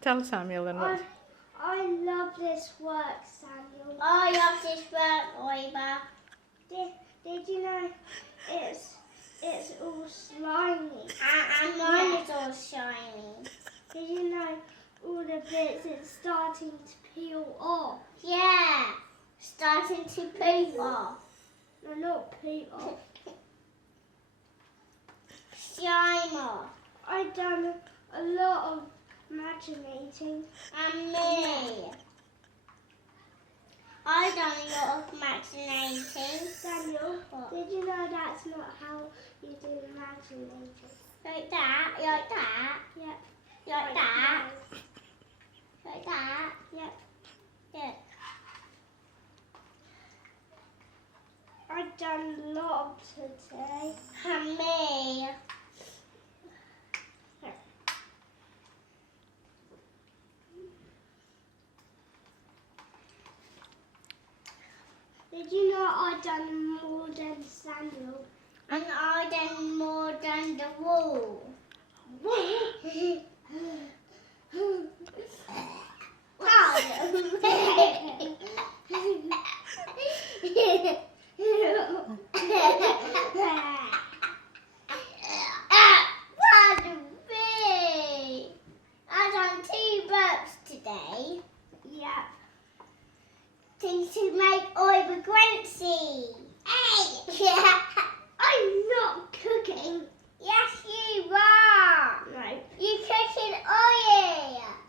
Tell Samuel then what. I love this work, Samuel. I love this work, Oliver. Did you know it's all slimy? And mine is all shiny. Did you know all the bits it's starting to peel off? Yeah, starting to peel off. No, not peel off. Shine off. I've done a lot of maginating. And me. I've done a lot of maginating. Samuel, What? did you know that's not how you do maginating? Like that, like that, Yep. like that, like that. Yep. Yeah. I've done a lot today. And me. Did you know I've done more than Samuel? And I done more than the wall. Pardon me. I've done 2 burps today. Yep. To make Oliver Grancy. Hey! Yeah.